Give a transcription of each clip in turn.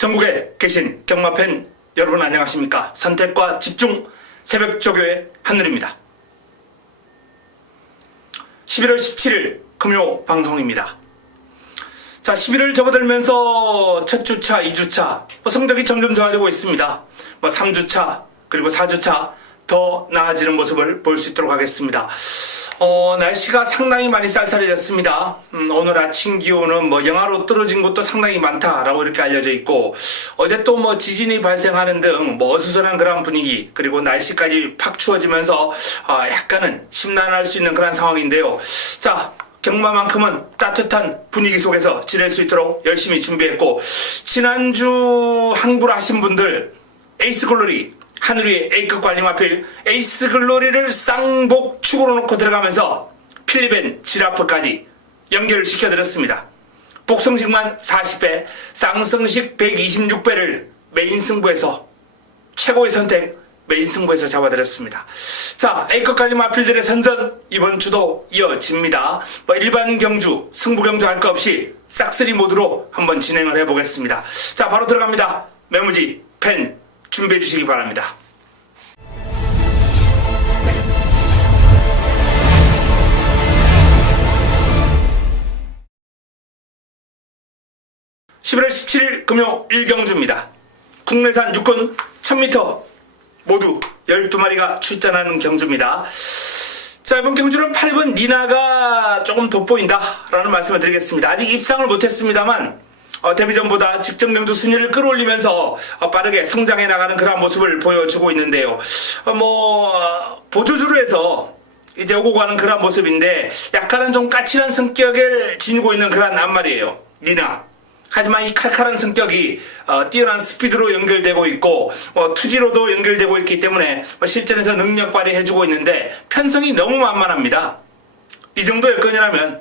전국에 계신 경마팬 여러분 안녕하십니까? 선택과 집중 새벽조교의 한누리입니다. 11월 17일 금요 방송입니다. 자, 11월 접어들면서 첫 주차, 2주차 성적이 점점 좋아지고 있습니다. 3주차 그리고 4주차 더 나아지는 모습을 볼 수 있도록 하겠습니다. 날씨가 상당히 많이 쌀쌀해졌습니다. 오늘 아침 기온은 영하로 떨어진 곳도 상당히 많다라고 이렇게 알려져 있고, 어제 또 지진이 발생하는 등 어수선한 그런 분위기, 그리고 날씨까지 팍 추워지면서 약간은 심란할 수 있는 그런 상황인데요. 자, 경마만큼은 따뜻한 분위기 속에서 지낼 수 있도록 열심히 준비했고, 지난주 항구를 하신 분들 에이스 글로리 하누리의 A급 관리 마필 에이스 글로리를 쌍복 축으로 놓고 들어가면서 필리벤 지라프까지 연결을 시켜드렸습니다. 복성식만 40배, 쌍성식 126배를 메인 승부에서 최고의 선택 메인 승부에서 잡아드렸습니다. 자, A급 관리 마필들의 선전 이번 주도 이어집니다. 일반 경주, 승부 경주 할 거 없이 싹쓸이 모드로 한번 진행을 해보겠습니다. 자, 바로 들어갑니다. 메모지, 펜 준비해 주시기 바랍니다. (11월 17일) 금요 1경주입니다. 국내산 육군 1000m 모두 12마리가 출전하는 경주입니다. 자, 이번 경주는 8번 니나가 조금 돋보인다 라는 말씀을 드리겠습니다. 아직 입상을 못했습니다만 데뷔전보다 직전 경주 순위를 끌어올리면서 빠르게 성장해 나가는 그런 모습을 보여주고 있는데요. 보조주로 해서 이제 오고 가는 그런 모습인데, 약간은 좀 까칠한 성격을 지니고 있는 그런 앞말이에요, 니나. 하지만 이 칼칼한 성격이 뛰어난 스피드로 연결되고 있고 투지로도 연결되고 있기 때문에 실전에서 능력 발휘해주고 있는데, 편성이 너무 만만합니다. 이 정도의 건이라면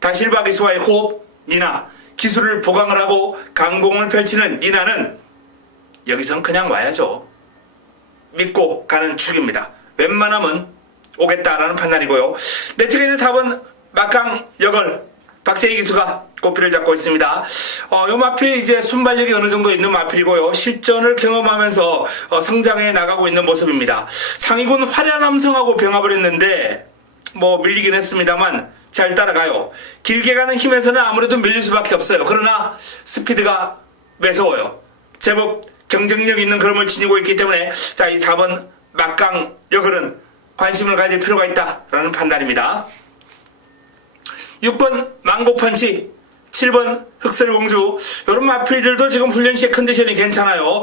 다실바 기수와의 호흡, 니나, 기술을 보강을 하고 강공을 펼치는 니나는 여기선 그냥 와야죠. 믿고 가는 축입니다. 웬만하면 오겠다라는 판단이고요. 내 측에 있는 4번 막강 여걸 박재희 기수가 꽃피를 잡고 있습니다. 요 마필 이제 순발력이 어느 정도 있는 마필이고요. 실전을 경험하면서 성장해 나가고 있는 모습입니다. 상위군 화려남성하고 병합을 했는데 밀리긴 했습니다만 잘 따라가요. 길게 가는 힘에서는 아무래도 밀릴 수밖에 없어요. 그러나 스피드가 매서워요. 제법 경쟁력 있는 그림을 지니고 있기 때문에 자, 이 4번 막강 여걸은 관심을 가질 필요가 있다라는 판단입니다. 6번 망고펀치, 7번 흑설공주, 이런 마필들도 지금 훈련 시에 컨디션이 괜찮아요.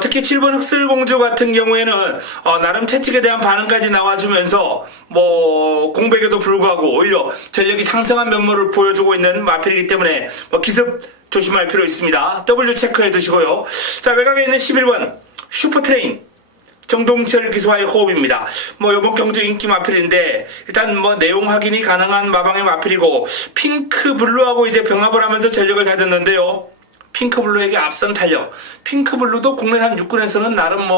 특히 7번 흑설공주 같은 경우에는 나름 채찍에 대한 반응까지 나와주면서 공백에도 불구하고 오히려 전력이 상승한 면모를 보여주고 있는 마필이기 때문에 기습 조심할 필요 있습니다. W 체크해 두시고요. 자, 외곽에 있는 11번 슈퍼트레인 정동철 기수와의 호흡입니다. 이번 경주 인기 마필인데, 일단 내용 확인이 가능한 마방의 마필이고, 핑크블루하고 이제 병합을 하면서 전력을 다졌는데요. 핑크블루에게 앞선 탄력. 핑크블루도 국내산 육군에서는 나름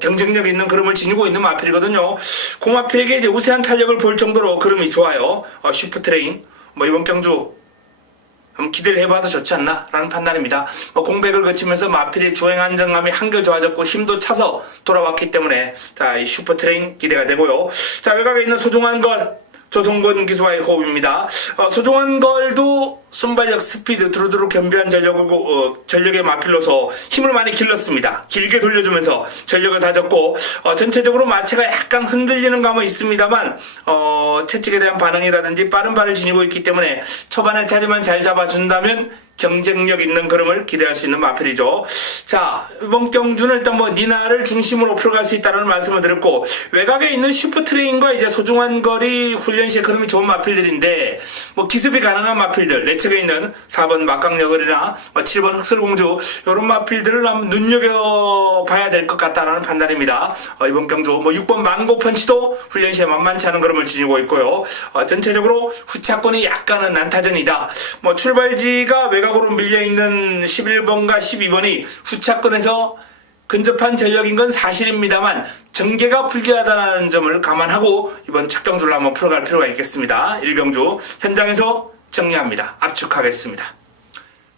경쟁력 있는 그림을 지니고 있는 마필이거든요. 그 마필에게 이제 우세한 탄력을 볼 정도로 그림이 좋아요. 슈퍼트레인. 이번 경주 한번 기대를 해봐도 좋지 않나 라는 판단입니다. 공백을 거치면서 마필의 주행 안정감이 한결 좋아졌고 힘도 차서 돌아왔기 때문에 자, 이 슈퍼트레인 기대가 되고요. 자, 외곽에 있는 소중한 걸 조성권 기수와의 호흡입니다. 소중한 걸도 순발력, 스피드, 두루두루 겸비한 전력의 마필로서 힘을 많이 길렀습니다. 길게 돌려주면서 전력을 다졌고, 전체적으로 마체가 약간 흔들리는 감은 있습니다만, 채찍에 대한 반응이라든지 빠른 발을 지니고 있기 때문에 초반에 자리만 잘 잡아준다면 경쟁력 있는 그림을 기대할 수 있는 마필이죠. 자, 이번 경주는 일단 니나를 중심으로 풀어갈 수 있다는 말씀을 드렸고, 외곽에 있는 슈퍼트레인과 이제 소중한 거리 훈련 시에 그림이 좋은 마필들인데, 기습이 가능한 마필들, 내 측에 있는 4번 막강여걸이나 7번 흑설공주, 이런 마필들을 한번 눈여겨봐야 될 것 같다라는 판단입니다. 이번 경주 6번 망고펀치도 훈련 시에 만만치 않은 그림을 지니고 있고요. 전체적으로 후차권이 약간은 난타전이다. 출발지가 외곽으로 밀려있는 11번과 12번이 후차권에서 근접한 전력인 건 사실입니다만 전개가 불리하다는 점을 감안하고 이번 첫 경주를 한번 풀어갈 필요가 있겠습니다. 1경주 현장에서 정리합니다. 압축하겠습니다.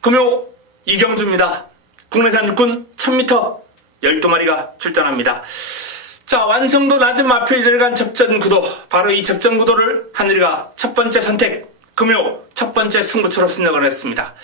금요 2경주입니다. 국내산 육군 1000m 12마리가 출전합니다. 자, 완성도 낮은 마필들 간 접전 구도, 바로 이 접전 구도를 하늘이가 첫 번째 선택, 금요 첫 번째 승부처로 선정을 했습니다.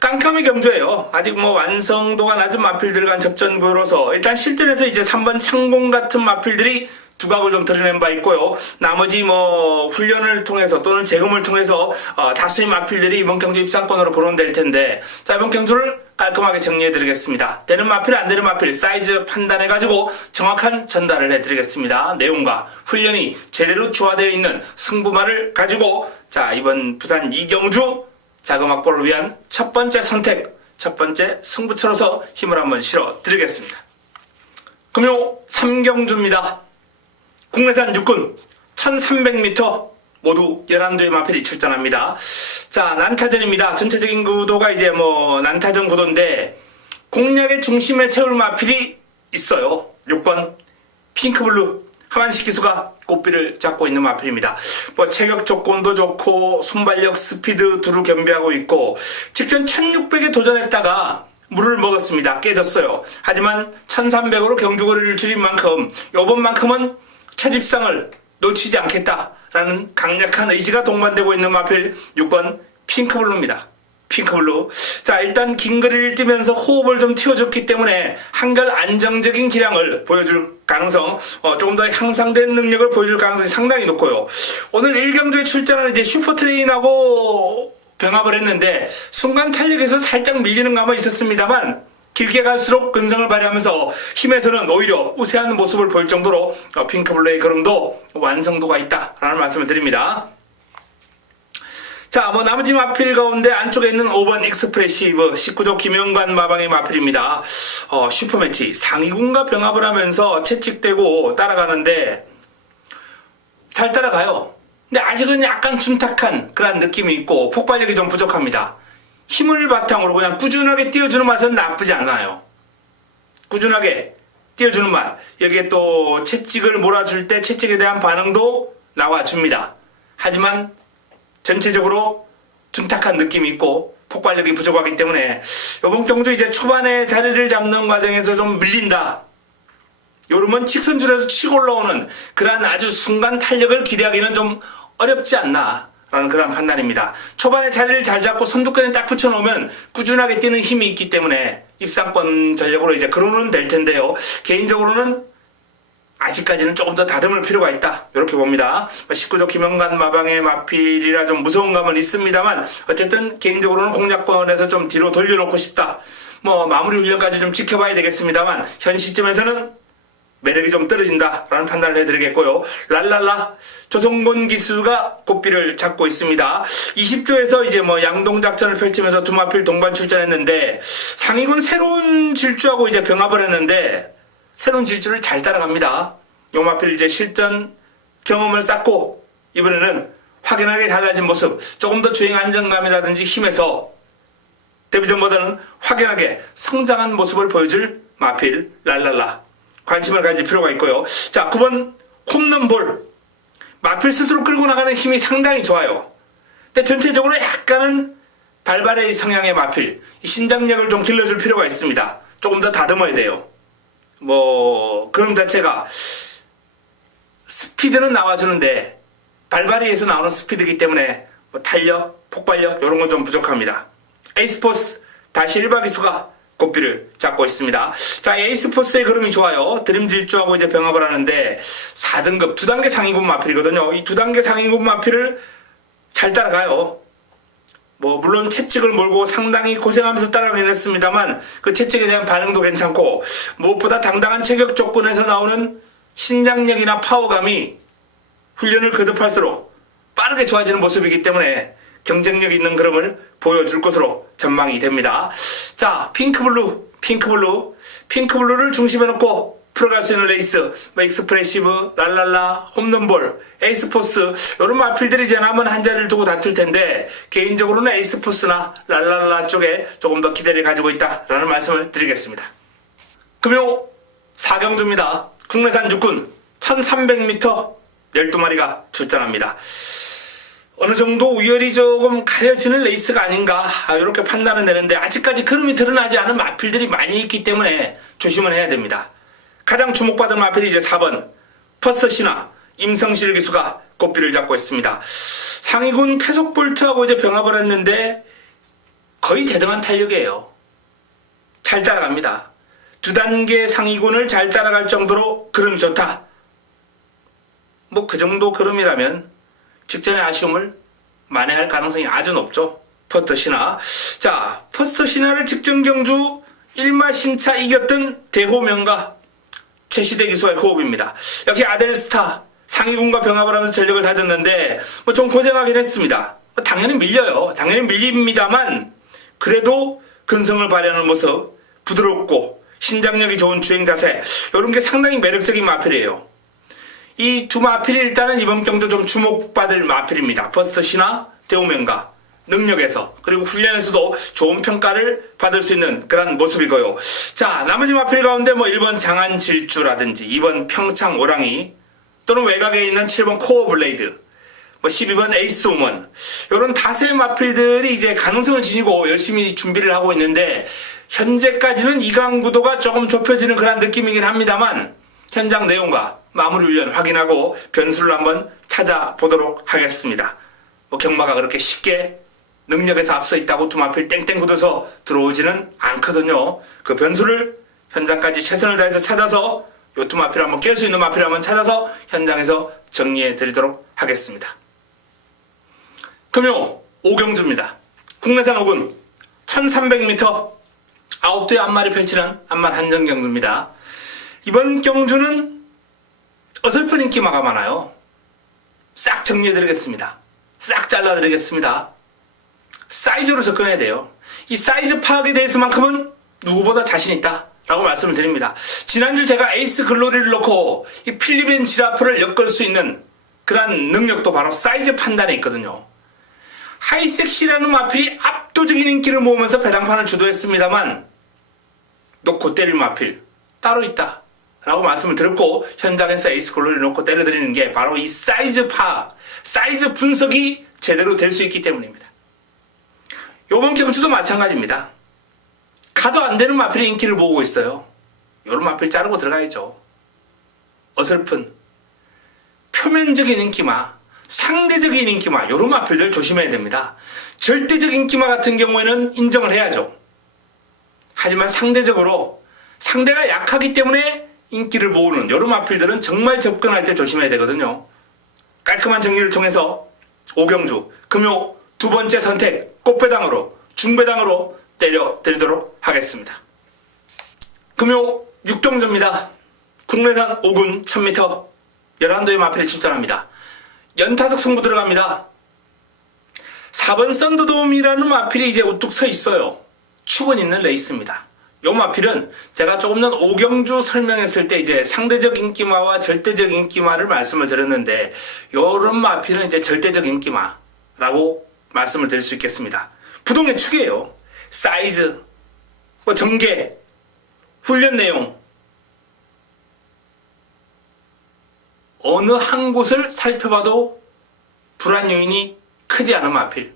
깜깜이 경주예요. 아직 완성도가 낮은 마필들 간 접전 구도로서 일단 실전에서 이제 3번 창공 같은 마필들이 두각을 좀 드러낸 바 있고요. 나머지 훈련을 통해서 또는 재검을 통해서 다수의 마필들이 이번 경주 입상권으로 거론될 텐데, 자, 이번 경주를 깔끔하게 정리해드리겠습니다. 되는 마필, 안 되는 마필 사이즈 판단해가지고 정확한 전달을 해드리겠습니다. 내용과 훈련이 제대로 조화되어 있는 승부말을 가지고, 자, 이번 부산 이경주 자금 확보를 위한 첫 번째 선택, 첫 번째 승부처로서 힘을 한번 실어드리겠습니다. 금요 3경주입니다. 국내산 육군 1300m 모두 11대의 마필이 출전합니다. 자, 난타전입니다. 전체적인 구도가 이제 난타전 구도인데, 공략의 중심에 세울 마필이 있어요. 6번 핑크블루 하만식 기수가 꽃비를 잡고 있는 마필입니다. 체격 조건도 좋고 순발력, 스피드 두루 겸비하고 있고, 직전 1600에 도전했다가 물을 먹었습니다. 깨졌어요. 하지만 1300으로 경주거리를 줄인 만큼 이번만큼은 첫 입상을 놓치지 않겠다라는 강력한 의지가 동반되고 있는 마필 6번 핑크블루입니다. 핑크블루. 자, 일단 긴 거리를 뛰면서 호흡을 좀 틔워줬기 때문에 한결 안정적인 기량을 보여줄 가능성, 조금 더 향상된 능력을 보여줄 가능성이 상당히 높고요. 오늘 1경주에 출전하는 이제 슈퍼트레인하고 병합을 했는데, 순간 탄력에서 살짝 밀리는 감은 있었습니다만, 길게 갈수록 근성을 발휘하면서 힘에서는 오히려 우세한 모습을 보일 정도로 핑크블루의 걸음도 완성도가 있다라는 말씀을 드립니다. 자, 나머지 마필 가운데 안쪽에 있는 5번 익스프레시브 19조 김영관 마방의 마필입니다. 슈퍼매치 상위군과 병합을 하면서 채찍대고 따라가는데 잘 따라가요. 근데 아직은 약간 둔탁한 그런 느낌이 있고 폭발력이 좀 부족합니다. 힘을 바탕으로 그냥 꾸준하게 띄워주는 맛은 나쁘지 않아요. 꾸준하게 띄워주는 맛. 여기에 또 채찍을 몰아줄 때 채찍에 대한 반응도 나와줍니다. 하지만 전체적으로 둔탁한 느낌이 있고 폭발력이 부족하기 때문에 이번 경주 이제 초반에 자리를 잡는 과정에서 좀 밀린다. 요러면 직선줄에서 치고 올라오는 그러한 아주 순간 탄력을 기대하기는 좀 어렵지 않나 라는 그런 판단입니다. 초반에 자리를 잘 잡고 선두권에 딱 붙여놓으면 꾸준하게 뛰는 힘이 있기 때문에 입상권 전력으로 이제 거론은 될 텐데요. 개인적으로는 아직까지는 조금 더 다듬을 필요가 있다, 이렇게 봅니다. 19조 김영관 마방의 마필이라 좀 무서운 감은 있습니다만, 어쨌든 개인적으로는 공략권에서 좀 뒤로 돌려놓고 싶다. 마무리 훈련까지 좀 지켜봐야 되겠습니다만, 현 시점에서는 매력이 좀 떨어진다라는 판단을 해드리겠고요. 랄랄라 조성곤 기수가 꽃비를 잡고 있습니다. 20조에서 이제 양동작전을 펼치면서 두 마필 동반 출전했는데, 상위군 새로운 질주하고 이제 병합을 했는데 새로운 질주를 잘 따라갑니다. 요 마필 이제 실전 경험을 쌓고 이번에는 확연하게 달라진 모습, 조금 더 주행 안정감이라든지 힘에서 데뷔전보다는 확연하게 성장한 모습을 보여줄 마필 랄랄라. 관심을 가질 필요가 있고요. 자, 9번 홈런볼. 마필 스스로 끌고 나가는 힘이 상당히 좋아요. 근데 전체적으로 약간은 발발의 성향의 마필, 이 신장력을 좀 길러줄 필요가 있습니다. 조금 더 다듬어야 돼요. 그런 자체가 스피드는 나와주는데 발발이에서 나오는 스피드이기 때문에 탄력, 폭발력 이런 건 좀 부족합니다. 에이스포스 다시 1박 2수가 꽃비를 잡고 있습니다. 자, 에이스포스의 그림이 좋아요. 드림질주하고 이제 병합을 하는데 4등급 2단계 상위군 마필이거든요. 이 2단계 상위군 마필을 잘 따라가요. 물론 채찍을 몰고 상당히 고생하면서 따라가긴 했습니다만 그 채찍에 대한 반응도 괜찮고, 무엇보다 당당한 체격 조건에서 나오는 신장력이나 파워감이 훈련을 거듭할수록 빠르게 좋아지는 모습이기 때문에 경쟁력 있는 그림을 보여줄 것으로 전망이 됩니다. 자, 핑크블루를 중심에 놓고 풀어갈 수 있는 레이스, 익스프레시브, 랄랄라, 홈런볼, 에이스포스, 이런 마필들이 이제 남은 한 자리를 두고 다툴 텐데, 개인적으로는 에이스포스나 랄랄라 쪽에 조금 더 기대를 가지고 있다라는 말씀을 드리겠습니다. 금요 4경주입니다. 국내산 육군 1300m 12마리가 출전합니다. 어느 정도 우열이 조금 가려지는 레이스가 아닌가 이렇게 판단은 되는데 아직까지 그름이 드러나지 않은 마필들이 많이 있기 때문에 조심을 해야 됩니다. 가장 주목받은 마필이 이제 4번 퍼스트 신화 임성실 기수가 꽃비를 잡고 있습니다. 상위군 쾌속볼트하고 이제 병합을 했는데 거의 대등한 탄력이에요. 잘 따라갑니다. 두 단계 상위군을 잘 따라갈 정도로 그름이 좋다. 뭐 그 정도 그름이라면 직전의 아쉬움을 만회할 가능성이 아주 높죠. 퍼스트 신화. 자, 퍼스트 신화를 직전 경주 1마 신차 이겼던 대호명가 최시대 기수와의 호흡입니다. 역시 아델스타 상위군과 병합을 하면서 전력을 다졌는데 뭐 좀 고생하긴 했습니다. 당연히 밀려요. 당연히 밀립니다만 그래도 근성을 발휘하는 모습, 부드럽고 신장력이 좋은 주행 자세 이런 게 상당히 매력적인 마필이에요. 이 두 마필이 일단은 이번 경주 좀 주목받을 마필입니다. 퍼스트 신화, 대호명가 능력에서 그리고 훈련에서도 좋은 평가를 받을 수 있는 그런 모습이고요. 자, 나머지 마필 가운데 뭐 1번 장안질주라든지 2번 평창 오랑이 또는 외곽에 있는 7번 코어 블레이드 뭐 12번 에이스 우먼 이런 다수의 마필들이 이제 가능성을 지니고 열심히 준비를 하고 있는데 현재까지는 2강 구도가 조금 좁혀지는 그런 느낌이긴 합니다만 현장 내용과 마무리 훈련 확인하고 변수를 한번 찾아보도록 하겠습니다. 뭐 경마가 그렇게 쉽게 능력에서 앞서 있다고 두 마필 땡땡 굳어서 들어오지는 않거든요. 그 변수를 현장까지 최선을 다해서 찾아서 요 두 마필 한번 깰 수 있는 마필 한번 찾아서 현장에서 정리해 드리도록 하겠습니다. 금요 5경주입니다. 국내산 5군 1300m 9대의 앞말이 펼치는 앞말 한정경주입니다. 이번 경주는 어설픈 인기마가 많아요. 싹 정리해드리겠습니다. 싹 잘라드리겠습니다. 사이즈로 접근해야 돼요. 이 사이즈 파악에 대해서만큼은 누구보다 자신있다 라고 말씀을 드립니다. 지난주 제가 에이스 글로리를 놓고 이 필리핀 지라프를 엮을 수 있는 그런 능력도 바로 사이즈 판단에 있거든요. 하이섹시라는 마필이 압도적인 인기를 모으면서 배당판을 주도했습니다만 놓고 때릴 마필 따로 있다 라고 말씀을 드렸고 현장에서 에이스 글로리를 놓고 때려드리는 게 바로 이 사이즈 파악, 사이즈 분석이 제대로 될 수 있기 때문입니다. 요번 경주도 마찬가지입니다. 가도 안 되는 마필이 인기를 모으고 있어요. 요런 마필 자르고 들어가야죠. 어설픈 표면적인 인기마, 상대적인 인기마 요런 마필들 조심해야 됩니다. 절대적 인기마 같은 경우에는 인정을 해야죠. 하지만 상대적으로 상대가 약하기 때문에 인기를 모으는 요런 마필들은 정말 접근할 때 조심해야 되거든요. 깔끔한 정리를 통해서 5경주 금요 두 번째 선택 꽃배당으로 중배당으로 때려드리도록 하겠습니다. 금요 6경주입니다. 국내산 5군 1000m 11도의 마필이 출전합니다. 연타석 승부 들어갑니다. 4번 썬더돔이라는 마필이 이제 우뚝 서 있어요. 축은 있는 레이스입니다. 요 마필은 제가 조금 전 5경주 설명했을 때 이제 상대적 인기마와 절대적 인기마를 말씀을 드렸는데 요런 마필은 이제 절대적 인기마라고 말씀을 드릴 수 있겠습니다. 부동의 축이에요. 사이즈, 뭐 전개, 훈련 내용 어느 한 곳을 살펴봐도 불안 요인이 크지 않은 마필.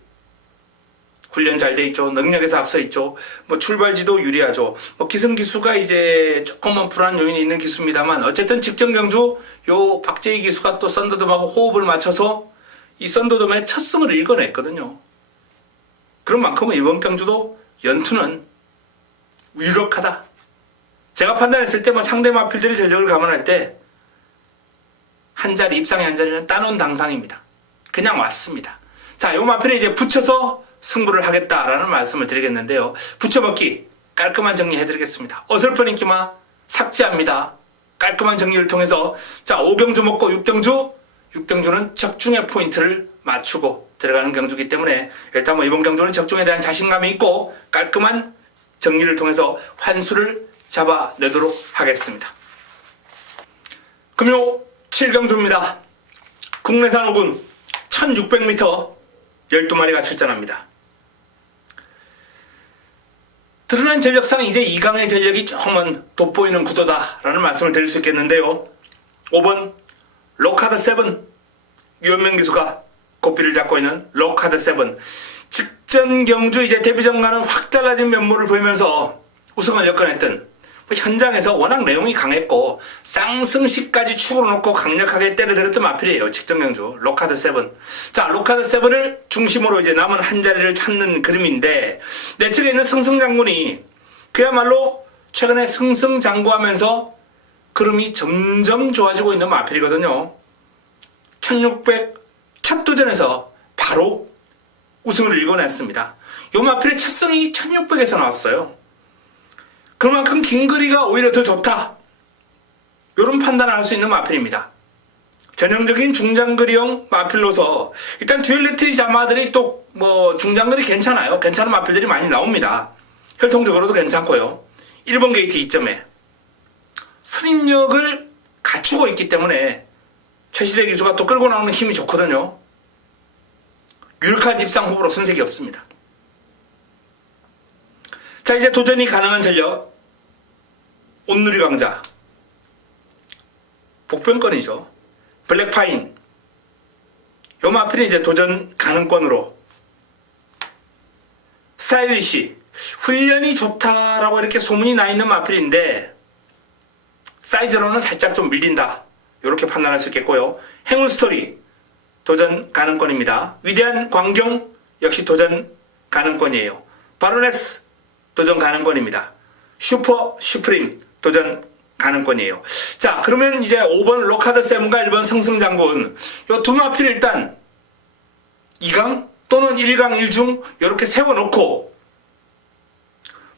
훈련 잘 돼 있죠. 능력에서 앞서 있죠. 뭐 출발지도 유리하죠. 뭐 기승기수가 이제 조금만 불안 요인이 있는 기수입니다만 어쨌든 직전 경주 요 박재희 기수가 또 썬더돔하고 호흡을 맞춰서 이 썬더돔의 첫 승을 읽어냈거든요. 그런 만큼은 이번 경주도 연투는 유력하다. 제가 판단했을 때 뭐 상대 마필들이 전력을 감안할 때 한 자리, 입상의 한 자리는 따놓은 당상입니다. 그냥 왔습니다. 자, 요 마필에 이제 붙여서 승부를 하겠다라는 말씀을 드리겠는데요. 붙여먹기 깔끔한 정리해드리겠습니다. 어설픈 인기마 삭제합니다. 깔끔한 정리를 통해서 자 5경주 먹고 6경주는 적중의 포인트를 맞추고 들어가는 경주이기 때문에 일단 뭐 이번 경주는 적중에 대한 자신감이 있고 깔끔한 정리를 통해서 환수를 잡아내도록 하겠습니다. 금요 7경주입니다. 국내산 5군 1600m 12마리가 출전합니다. 드러난 전력상 이제 2강의 전력이 조금은 돋보이는 구도다라는 말씀을 드릴 수 있겠는데요. 5번 로카드 7 유현명 기수가 고삐를 잡고 있는 로카드 세븐. 직전 경주 이제 데뷔전과는 확 달라진 면모를 보이면서 우승을 역전했던, 현장에서 워낙 내용이 강했고 쌍승시까지 축으로 놓고 강력하게 때려들었던 마필이에요. 직전 경주 로카드 세븐. 자, 로카드 세븐을 중심으로 이제 남은 한 자리를 찾는 그림인데, 내 측에 있는 승승장군이 그야말로 최근에 승승장구하면서 그림이 점점 좋아지고 있는 마필이거든요. 1600 첫 도전에서 바로 우승을 일궈냈습니다. 요 마필의 첫 승이 1600에서 나왔어요. 그만큼 긴 거리가 오히려 더 좋다, 이런 판단을 할 수 있는 마필입니다. 전형적인 중장거리형 마필로서 일단 듀얼리티 자마들이 또 중장거리 괜찮아요. 괜찮은 마필들이 많이 나옵니다. 혈통적으로도 괜찮고요. 1번 게이트 2점에 선임력을 갖추고 있기 때문에 최시대 기수가 또 끌고 나오는 힘이 좋거든요. 유력한 입상 후보로 손색이 없습니다. 자, 이제 도전이 가능한 전력, 온누리 강자, 복병권이죠. 블랙파인. 요 마필이 이제 도전 가능권으로. 스타일리시, 훈련이 좋다라고 이렇게 소문이 나 있는 마필인데 사이즈로는 살짝 좀 밀린다, 이렇게 판단할 수 있겠고요. 행운 스토리 도전 가능권입니다. 위대한 광경 역시 도전 가능권이에요. 바로네스 도전 가능권입니다. 슈퍼 슈프림 도전 가능권이에요. 자, 그러면 이제 5번 로카드 세븐과 1번 승승장군, 요 두 마필 일단 2강 또는 1강 1중 이렇게 세워놓고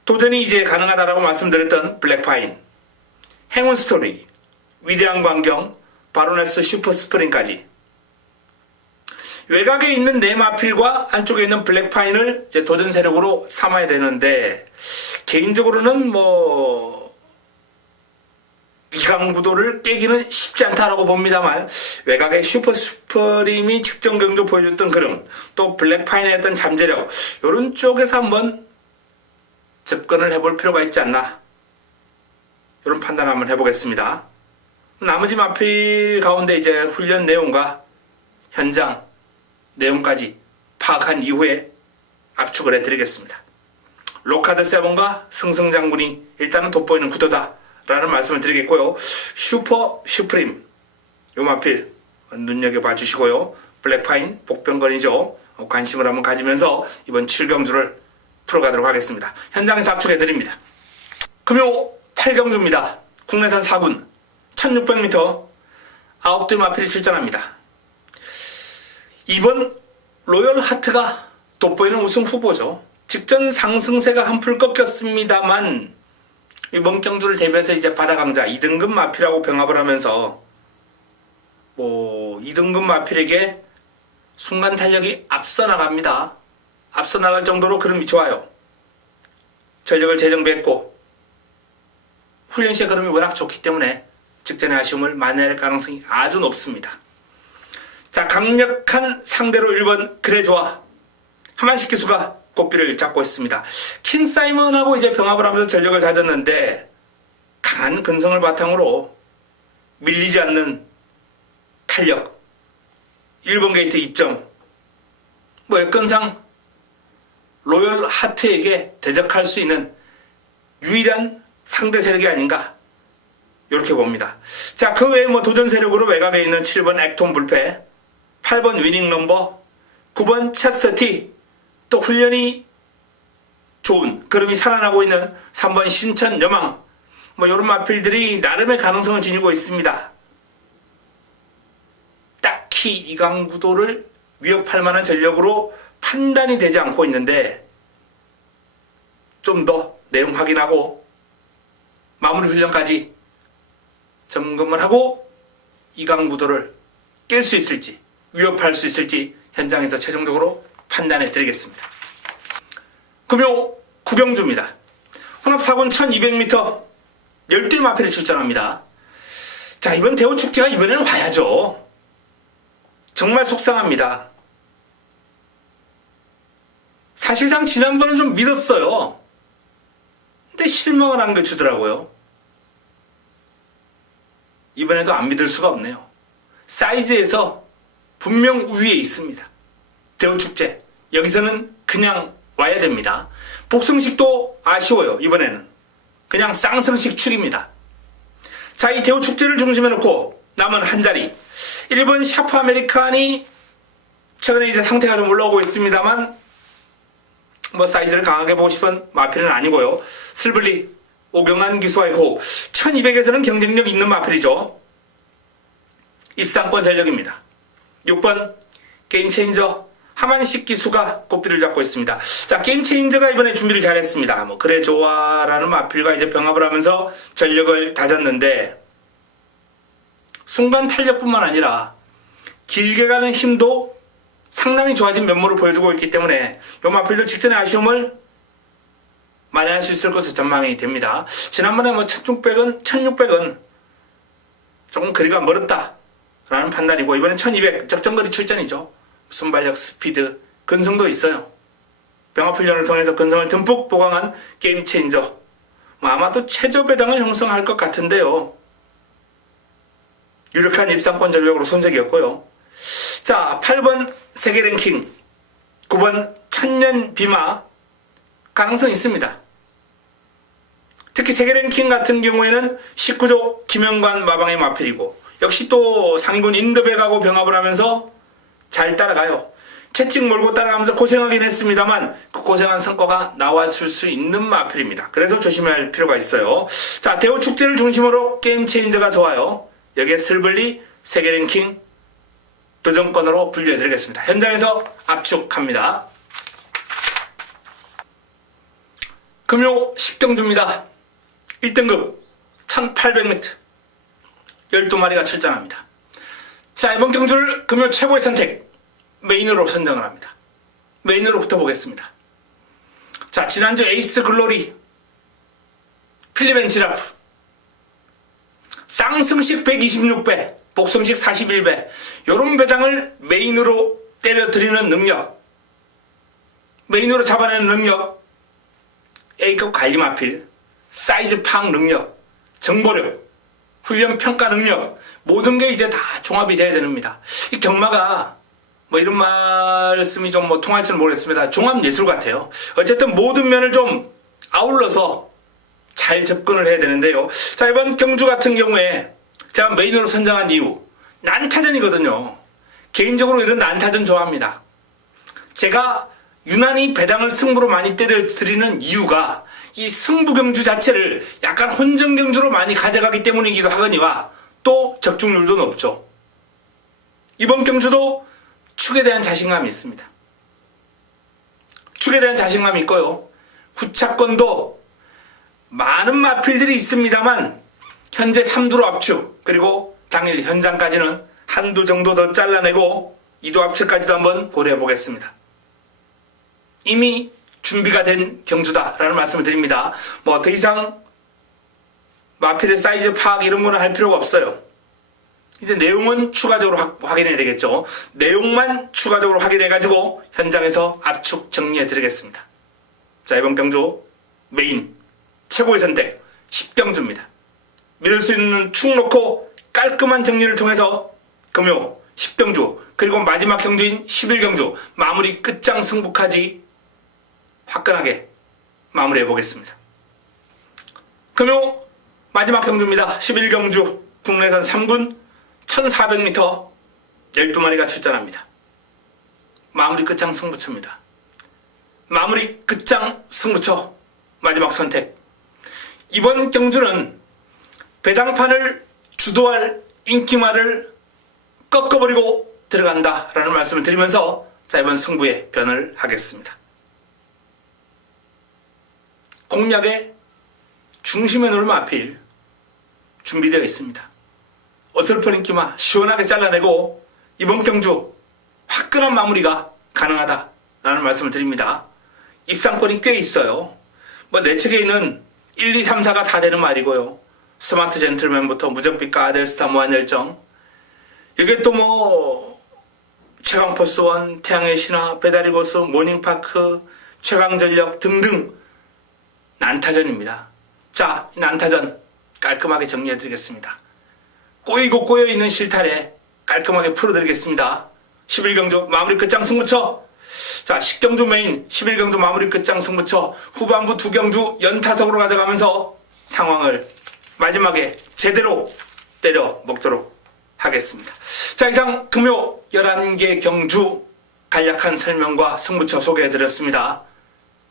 도전이 이제 가능하다라고 말씀드렸던 블랙파인, 행운 스토리, 위대한 광경, 바로네스 슈퍼 스프링까지 외곽에 있는 네 마필과 안쪽에 있는 블랙파인을 이제 도전 세력으로 삼아야 되는데, 개인적으로는 2강 구도를 깨기는 쉽지 않다라고 봅니다만, 외곽에 슈퍼 스프림이 직전 경주 보여줬던 그림, 또 블랙파인의 어떤 잠재력, 이런 쪽에서 한번 접근을 해볼 필요가 있지 않나, 이런 판단 한번 해보겠습니다. 나머지 마필 가운데 이제 훈련 내용과 현장 내용까지 파악한 이후에 압축을 해드리겠습니다. 로카드 세븐과 승승장군이 일단은 돋보이는 구도다 라는 말씀을 드리겠고요. 슈퍼 슈프림 요 마필 눈여겨봐 주시고요. 블랙파인 복병건이죠. 관심을 한번 가지면서 이번 7경주를 풀어가도록 하겠습니다. 현장에서 압축해드립니다. 금요 8경주입니다. 국내산 4군 1600m 9대 마필이 출전합니다. 이번 로열 하트가 돋보이는 우승 후보죠. 직전 상승세가 한풀 꺾였습니다만 이번 경주를 대비해서 이제 바다강자 2등급 마필하고 병합을 하면서 2등급 마필에게 순간 탄력이 앞서 나갑니다. 앞서 나갈 정도로 그림이 좋아요. 전력을 재정비했고 훈련 시의 그림이 워낙 좋기 때문에 직전의 아쉬움을 만회할 가능성이 아주 높습니다. 자, 강력한 상대로 1번 그래좋아 하만식 기수가 고삐를 잡고 있습니다. 킹 사이먼하고 이제 병합을 하면서 전력을 다졌는데 강한 근성을 바탕으로 밀리지 않는 탄력, 1번 게이트 2점, 여건상 로열 하트에게 대적할 수 있는 유일한 상대 세력이 아닌가, 이렇게 봅니다. 자, 그 외에 도전 세력으로 외곽에 있는 7번 액톤 불패, 8번 위닝 넘버, 9번 체스터티, 또 훈련이 좋은 그림이 살아나고 있는 3번 신천 여망, 이런 마필들이 나름의 가능성을 지니고 있습니다. 딱히 2강 구도를 위협할 만한 전력으로 판단이 되지 않고 있는데, 좀 더 내용 확인하고 마무리 훈련까지 점검을 하고 2강 구도를 깰 수 있을지 위협할 수 있을지 현장에서 최종적으로 판단해 드리겠습니다. 금요 9경주입니다. 혼합 4군 1200m 12 마필이 출전합니다. 자, 이번 대우축제가 이번에는 와야죠. 정말 속상합니다. 사실상 지난번은 좀 믿었어요. 근데 실망을 안겨주더라고요. 이번에도 안 믿을 수가 없네요. 사이즈에서 분명 우위에 있습니다. 대우축제. 여기서는 그냥 와야 됩니다. 복성식도 아쉬워요. 이번에는 그냥 쌍성식 축입니다. 자, 이 대우축제를 중심에 놓고 남은 한 자리 1번 샤프 아메리칸이 최근에 이제 상태가 좀 올라오고 있습니다만 뭐 사이즈를 강하게 보고 싶은 마필은 아니고요. 슬블리 오경환 기수와의 호흡 1200에서는 경쟁력 있는 마필이죠. 입상권 전력입니다. 6번 게임체인저 하만식 기수가 고삐를 잡고 있습니다. 자, 게임체인저가 이번에 준비를 잘했습니다. 뭐 그래 좋아라는 마필과 이제 병합을 하면서 전력을 다졌는데 순간 탄력뿐만 아니라 길게 가는 힘도 상당히 좋아진 면모를 보여주고 있기 때문에 이 마필도 직전의 아쉬움을 만회할 수 있을 것으로 전망이 됩니다. 지난번에 뭐 1600은 조금 거리가 멀었다라는 판단이고 이번엔 1200 적정거리 출전이죠. 순발력, 스피드, 근성도 있어요. 병합 훈련을 통해서 근성을 듬뿍 보강한 게임 체인저. 아마도 최저 배당을 형성할 것 같은데요. 유력한 입상권 전력으로 손색이었고요. 자, 8번 세계 랭킹, 9번 천년 비마 가능성 있습니다. 특히 세계 랭킹 같은 경우에는 19조 김영관 마방의 마필이고 역시 또 상위군 인더백하고 병합을 하면서 잘 따라가요. 채찍 몰고 따라가면서 고생하긴 했습니다만 그 고생한 성과가 나와줄 수 있는 마필입니다. 그래서 조심해야 할 필요가 있어요. 자, 대우축제를 중심으로 게임 체인저가 좋아요. 여기에 슬블리 세계 랭킹 도전권으로 분류해드리겠습니다. 현장에서 압축합니다. 금요 10경주입니다. 1등급 1800m 12마리가 출전합니다. 자, 이번 경주를 금요 최고의 선택 메인으로 선정을 합니다. 메인으로 붙어보겠습니다. 자, 지난주 에이스 글로리 필리벤 지라프 쌍승식 126배 복성식 41배 요런 배당을 메인으로 때려드리는 능력, 메인으로 잡아내는 능력, A급 관리 마필, 사이즈 파악 능력, 정보력, 훈련 평가 능력 모든 게 이제 다 종합이 돼야 됩니다. 이 경마가 뭐 이런 말씀이 좀 뭐 통할지는 모르겠습니다. 종합 예술 같아요. 어쨌든 모든 면을 좀 아울러서 잘 접근을 해야 되는데요. 자, 이번 경주 같은 경우에 제가 메인으로 선정한 이유 난타전이거든요. 개인적으로 이런 난타전 좋아합니다. 제가 유난히 배당을 승부로 많이 때려드리는 이유가 이 승부경주 자체를 약간 혼전경주로 많이 가져가기 때문이기도 하거니와 또 적중률도 높죠. 이번 경주도 축에 대한 자신감이 있습니다. 축에 대한 자신감이 있고요. 후차권도 많은 마필들이 있습니다만 현재 3두로 압축 그리고 당일 현장까지는 한두 정도 더 잘라내고 2두 압축까지도 한번 고려해 보겠습니다. 이미 준비가 된 경주다라는 말씀을 드립니다. 뭐 더 이상 마필의 사이즈 파악 이런 거는 할 필요가 없어요. 이제 내용은 추가적으로 확인해야 되겠죠. 내용만 추가적으로 확인해가지고 현장에서 압축 정리해 드리겠습니다. 자, 이번 경주 메인 최고의 선택 10경주입니다. 믿을 수 있는 축 놓고 깔끔한 정리를 통해서 금요 10경주 그리고 마지막 경주인 11경주 마무리 끝장 승부까지 화끈하게 마무리해 보겠습니다. 금요 마지막 경주입니다. 11경주 국내선 3군 1400m 12마리가 출전합니다. 마무리 끝장 승부처입니다. 마무리 끝장 승부처 마지막 선택. 이번 경주는 배당판을 주도할 인기마를 꺾어버리고 들어간다라는 말씀을 드리면서 자, 이번 승부에 변을 하겠습니다. 공략의 중심에 놓을 마필 준비되어 있습니다. 어설픈 인기마 시원하게 잘라내고 이번 경주 화끈한 마무리가 가능하다라는 말씀을 드립니다. 입상권이 꽤 있어요. 뭐 내 책에 있는 1, 2, 3, 4가 다 되는 말이고요. 스마트 젠틀맨부터 무적빛과 아델스타 무한열정 이게 또 뭐 최강포스원, 태양의 신화, 배달의 고수, 모닝파크, 최강전력 등등 난타전입니다. 자, 이 난타전 깔끔하게 정리해드리겠습니다. 꼬이고 꼬여있는 실타래 깔끔하게 풀어드리겠습니다. 11경주 마무리 끝장 승부처 자, 10경주 메인 11경주 마무리 끝장 승부처 후반부 2경주 연타석으로 가져가면서 상황을 마지막에 제대로 때려 먹도록 하겠습니다. 자, 이상 금요 11개 경주 간략한 설명과 승부처 소개해드렸습니다.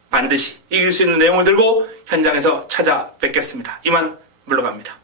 반드시 이길 수 있는 내용을 들고 현장에서 찾아뵙겠습니다. 이만 물러갑니다.